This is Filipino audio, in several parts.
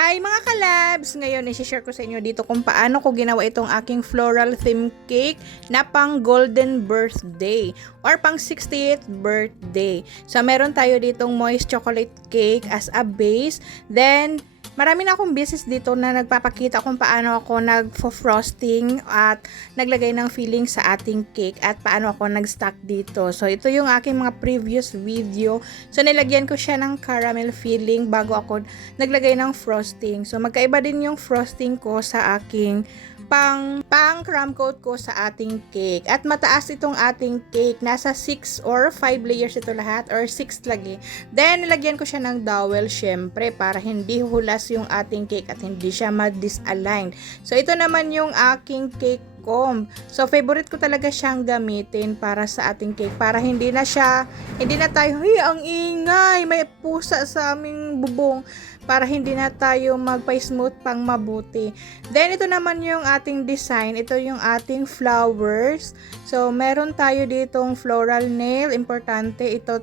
Hi mga kalabs! Ngayon, isi-share ko sa inyo dito kung paano ko ginawa itong aking floral theme cake na pang golden birthday or pang 60th birthday. So, meron tayo ditong moist chocolate cake as a base. Then, marami na akong business dito na nagpapakita kung paano ako nag-frosting at naglagay ng filling sa ating cake at paano ako nag-stack dito. So, ito yung aking mga previous video. So, nilagyan ko siya ng caramel filling bago ako naglagay ng frosting. So, magkaiba din yung frosting ko sa aking pang crumb coat ko sa ating cake. At mataas itong ating cake. Nasa 6 or 5 layers ito lahat or 6 lagi. Then, nilagyan ko siya ng dowel syempre para hindi hulas yung ating cake at hindi siya ma-disalign. So, ito naman yung aking cake comb. So, favorite ko talaga siyang gamitin para sa ating cake. Para hindi na tayo, ang ingay, may pusa sa aming bubong. Para hindi na tayo magpa-smooth pang mabuti. Then, ito naman yung ating design. Ito yung ating flowers. So, meron tayo ditong floral nail. Importante. Ito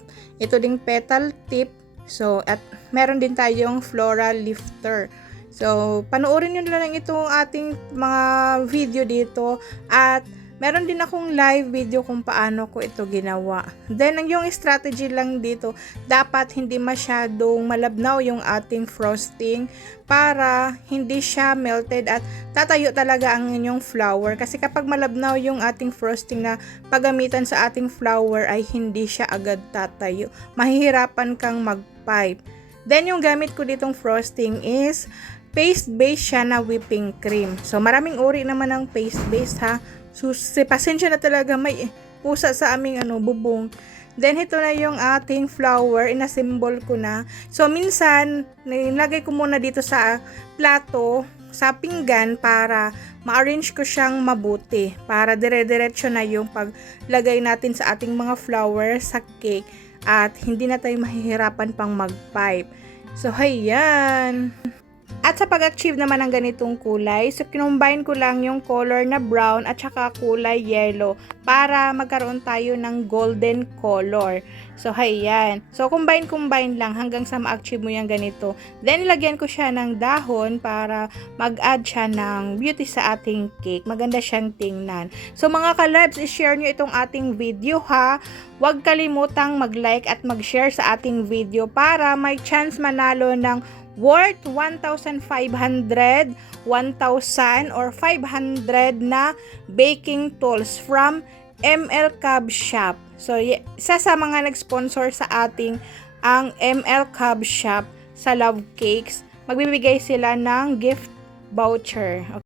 ding petal tip. So, at meron din tayong floral lifter. So, panoorin nyo lang itong ating mga video dito at meron din akong live video kung paano ko ito ginawa. Then, yung strategy lang dito, dapat hindi masyadong malabnaw yung ating frosting para hindi siya melted at tatayo talaga ang inyong flour. Kasi kapag malabnaw yung ating frosting na paggamitan sa ating flour ay hindi siya agad tatayo. Mahihirapan kang mag-pipe. Then, yung gamit ko ditong frosting is paste-base siya na whipping cream. So, maraming uri naman ng paste-base ha. So, pasensya na talaga may pusa sa aming bubong. Then, ito na yung ating flour. Inasymbol ko na. So, minsan, nilagay ko muna dito sa plato, sa pinggan para ma-arrange ko siyang mabuti. Para dire-diretso na yung paglagay natin sa ating mga flour sa cake. At hindi na tayo mahihirapan pang mag-pipe. So, hayan. At sa pag-achieve naman ng ganitong kulay, so kinumbine ko lang yung color na brown at saka kulay yellow para magkaroon tayo ng golden color. So, hayan. So, combine lang hanggang sa ma-achieve mo yung ganito. Then, ilagyan ko siya ng dahon para mag-add siya ng beauty sa ating cake. Maganda siyang tingnan. So, mga kalabs, i-share nyo itong ating video ha. Huwag kalimutang mag-like at mag-share sa ating video para may chance manalo ng worth 1,500, 1,000, or 500 na baking tools from ML Cub Shop. So, isa sa mga nag-sponsor sa ating ang ML Cub Shop sa Love Cakes. Magbibigay sila ng gift voucher. Okay.